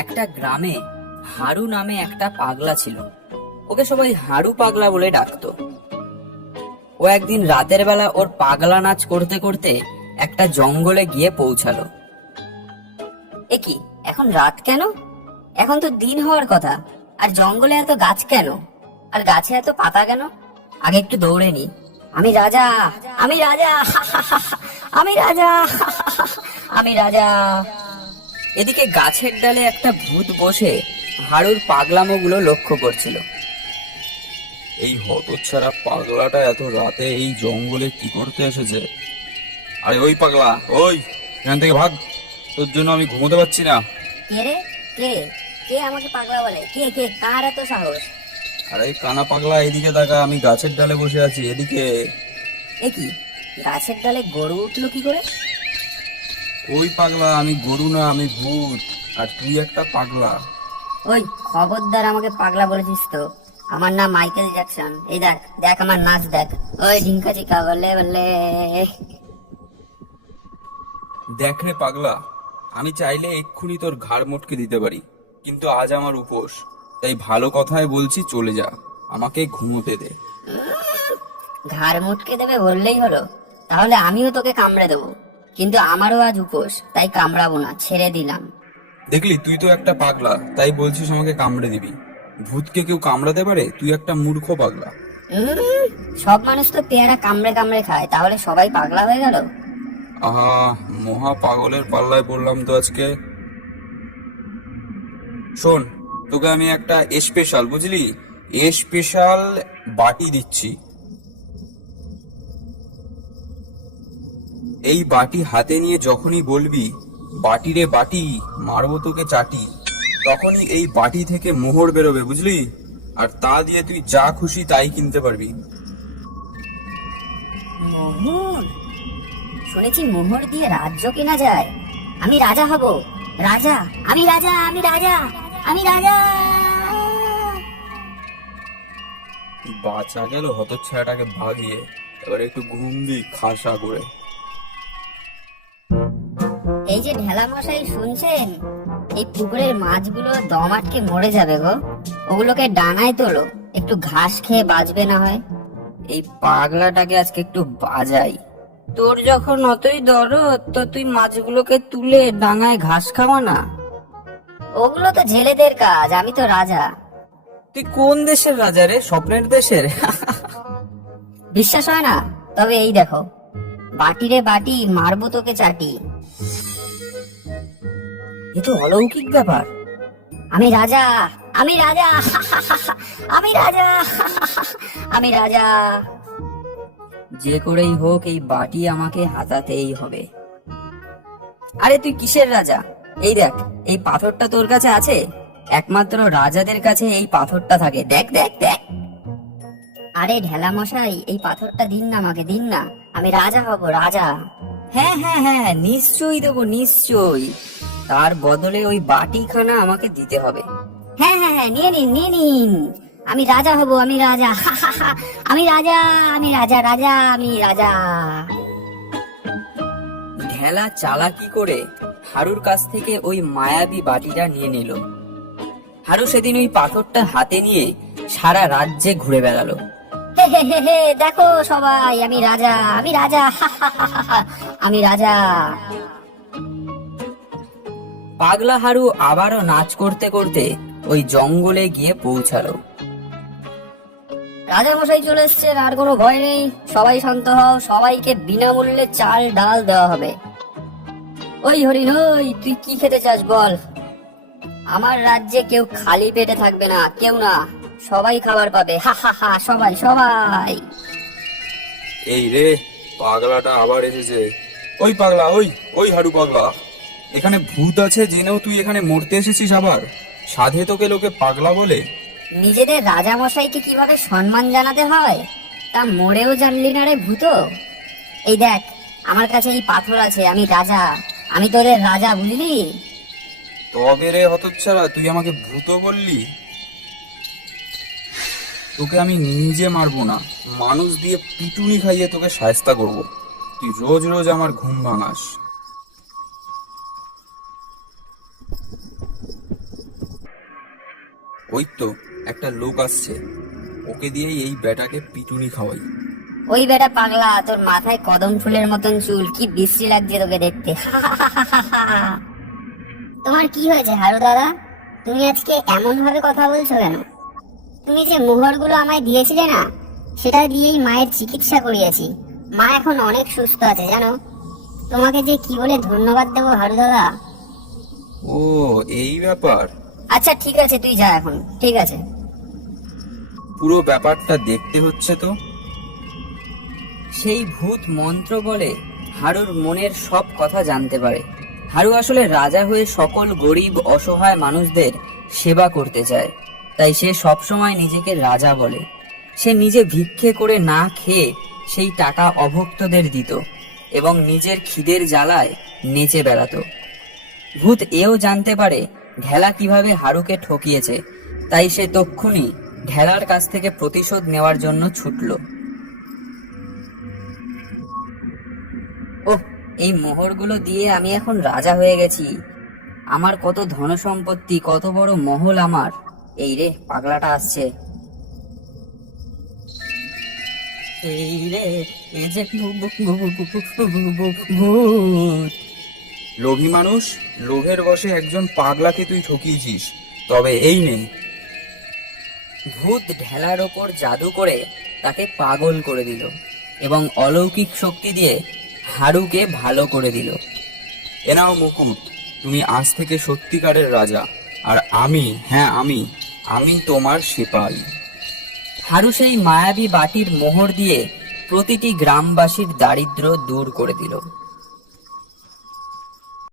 একটা গ্রামে হারু নামে একটা পাগলা ছিল। ওকে সবাই হারু পাগলা বলে ডাকতো। ও একদিন রাতের বেলা ওর পাগলা নাচ করতে করতে একটা জঙ্গলে গিয়ে পৌঁছালো। এ কি, এখন রাত কেন? এখন তো দিন হওয়ার কথা। আর জঙ্গলে এত গাছ কেন? আর গাছে এত পাতা কেন? আগে একটু দৌড়ে নি। আমি রাজা, আমি রাজা, আমি রাজা, আমি রাজা। এদিকে গাছের ডালে একটা ভূত বসে হারুর পাগলামোগুলো লক্ষ্য করছিল। এই হতচ্ছাড়া পাগলাটা এত রাতে এই জঙ্গলে কি করতে এসেছে? আরে ওই পাগলা, ওই এখান থেকে ভাগ, তোর জন্য আমি ঘুমোতে পারছি না। কে রে? কে কে আমাকে পাগলা বলে? কে কে কার এত সাহস? আরে কানা পাগলা, এদিকে দেখা, আমি গাছের ডালে বসে আছি, এদিকে। এ কি, গাছের ডালে গরু উঠলো কি করে? ওই পাগলা, আমি গরু না, আমি ভূত। আর তুই একটা পাগলা। ওই খবরদার আমাকে পাগলা বলেছিস তো। আমার নাম মাইকেল জ্যাকসন। এই দেখ দেখ আমার নাচ দেখ। ওই ঢিঙ্কা চিকা বলে বলে। দেখ রে পাগলা, আমি চাইলে এক্ষুনি তোর ঘাড় মটকে দিতে পারি, কিন্তু আজ আমার উপোস। তাই ভালো কথায় বলছি, চলে যা, আমাকে ঘুমোতে দে। ঘাড় মুটকে দেবে বললেই হলো? তাহলে আমিও তোকে কামড়ে দেবো, কিন্তু আমারও আজ উপোস, তাই কামড়াবো না, ছেড়ে দিলাম। দেখলি, তুই তো একটা পাগলা, তাই বলছিস আমাকে কামড়ে দিবি। ভূতকে কেউ কামড়াতে পারে? তুই একটা মূর্খ পাগলা। সব মানুষ তো পেয়ারা কামড়ে কামড়ে খায়, তাহলে সবাই পাগলা হয়ে গেল? আহা, মহা পাগলের পাল্লায় পড়লাম তো আজকে। শোন, তোকে আমি একটা স্পেশাল, বুঝলি, স্পেশাল বাটি দিচ্ছি। এই বাটি হাতে নিয়ে যখনই বলবি, বাটি রে বাটি, মারবো তোকে চাটি, তখনই এই বাটি থেকে মোহর বেরোবে, বুঝলি? আর তা দিয়ে তুই যা খুশি তাই কিনতে পারবি। মোহর? শুনেছি মোহর দিয়ে রাজ্য কেনা যায়। আমি রাজা হব, রাজা, আমি রাজা, আমি রাজা, আমি রাজা। বাঁচা গেল হতচ্ছাড়াটাকে ভাগিয়ে। এবার একটু ঘুম দি খাসা করে। এই যে ঢেলা মশাই, শুনছেন? এই পুকুরের মাছগুলো দম আটকে মরে যাবে গো। ওগুলোকে ডাঙায় তোলো, একটু ঘাস খেয়ে বাঁচবে না হয়। এই পাগলাটাকে আজকে একটু বাজাই। তোর যখন অতই দরদ, তো তুই মাছগুলোকে তুলে ডাঙায় ঘাস খাওয়া না। ওগুলো তো জেলেদের কাজ, আমি তো রাজা। তুই কোন দেশের রাজা রে? স্বপ্নের দেশের? বিশ্বাস হয় না? তবে এই দেখো, বাটি রে বাটি, মারবো তোকে চাটি। এ তো অলৌকিক ব্যাপার। আমি রাজা, আমি রাজা, আমি রাজা, আমি রাজা। যে করেই হোক এই বাটি আমাকে হাতাতেই হবে। আরে তুই কিসের রাজা? এই দেখ, এই পাথরটা তোর কাছে আছে? একমাত্র রাজাদের কাছে এই পাথরটা থাকে, দেখ দেখ দেখ। আরে ঢেলা মশাই, এই পাথরটা দিন না আমাকে, দিন না। আমি রাজা হব, রাজা। হ্যাঁ হ্যাঁ হ্যাঁ, নিশ্চয়ই দেবো, নিশ্চয়ই। তার বদলে ওই বাটিখানা আমাকে দিতে হবে। হ্যাঁ হ্যাঁ হ্যাঁ, নিয়ে নিন, নিয়ে নিন। আমি রাজা হব, আমি রাজা, আমি রাজা, আমি রাজা, রাজা, আমি রাজা। ঢেলা চালাকি করে হারুর কাছ থেকে ওই মায়াবী বাটিটা নিয়ে নিল। হারু সেদিন ওই পাথরটা হাতে নিয়ে সারা রাজ্যে ঘুরে বেড়ালো। হে হে হে হে, দেখো সবাই, আমি রাজা, আমি রাজা, আমি রাজা। পাগলা হারু আবারও নাচ করতে করতে ওই জঙ্গলে গিয়ে পৌঁছালো। রাজা মশাই চলে এসছেন, আর কোনো ভয় নেই। সবাই শান্ত হও, সবাইকে বিনামূল্যে চাল ডাল দেওয়া হবে। ওই হরিণ, ওই তুই কি খেতে চাস বল? আমার রাজ্যে কেউ খালি পেটে থাকবে না, কেউ না, সবাই খাবার পাবে, হা হা হা, সবাই সবাই। এই রে, পাগলাটা আবার এসেছে। ওই পাগলা, ওই ওই হারু পাগলা, এখানে ভূত আছে জেনেও তুই এখানে মরতে এসেছিস আবার? সাধে তোকে লোকে পাগলা বলে? নিজেদের রাজা মশাইকে কিভাবে সম্মান জানাতে হয় তা মরেও জানলি না রে ভূত। এই দেখ, আমার কাছে এই পাথর আছে, আমি রাজা, আমি তোদের রাজা, বুঝলি? তবে রে হতচ্ছাড়া, তুই আমাকে ভূত বললি? তোকে আমি নিজে মারবো না, মানুষ দিয়ে পিটুনি খাইয়ে তোকে শায়েস্তা করব। তুই রোজ রোজ আমার ঘুম ভাঙাস। ওই তো একটা লোক আসছে, ওকে দিয়ে এই বেটাকে পিটুনি খাওয়াই। ওই বেটা পাগলা, তোর মাথায় কদম ফুলের মতন চুল, কি বিশ্রী লাগছে তোকে দেখতে। তোমার কি হয়েছে হারু দাদা? তুমি আজকে এমন ভাবে কথা বলছো কেন? তুমি যে মোহরগুলো আমায় দিয়েছিলে না, সেটা দিয়েই মায়ের চিকিৎসা করিয়েছি। মা এখন অনেক সুস্থ আছে জানো। তোমাকে যে কি বলে ধন্যবাদ দেবো হারু দাদা। ও এই ব্যাপার। আচ্ছা ঠিক আছে, তুই যা এখন, ঠিক আছে। পুরো ব্যাপারটা দেখতে হচ্ছে তো। সেই ভূত মন্ত্র বলে হারুর মনের সব কথা জানতে পারে। হারু আসলে রাজা হয়ে সকল গরিব অসহায় মানুষদের সেবা করতে চায়, তাই সে সবসময় নিজেকে রাজা বলে। সে নিজে ভিক্ষে করে না খেয়ে সেই টাকা অভক্তদের দিত এবং নিজের খিদের জ্বালায় নেচে বেড়াতো। ভূত এও জানতে পারে ঢেলা কিভাবে হারুকে ঠকিয়েছে, তাই সে তক্ষুনি ঢেলার কাছ থেকে প্রতিশোধ নেওয়ার জন্য ছুটল। ওহ, এই মোহরগুলো দিয়ে আমি এখন রাজা হয়ে গেছি। আমার কত ধন সম্পত্তি, কত বড় মহল আমার। এই রে, পাগলাটা আসছে। এই রে, এ যে ভূত। লোভী মানুষ, লোভের বশে একজন পাগলাকে তুই ঠকিয়েছিস, তবে এই নে। ভূত ঢেলার ওপর জাদু করে তাকে পাগল করে দিল এবং অলৌকিক শক্তি দিয়ে হারুকে ভালো করে দিল। এ নাও মুকুট, তুমি আজ থেকে সত্যিকারের রাজা, আর আমি, হ্যাঁ আমি তোমার সিপাহী। হারু সেই মায়াবী বাটির মোহর দিয়ে প্রতিটি গ্রামবাসীর দারিদ্র্য দূর করে দিল।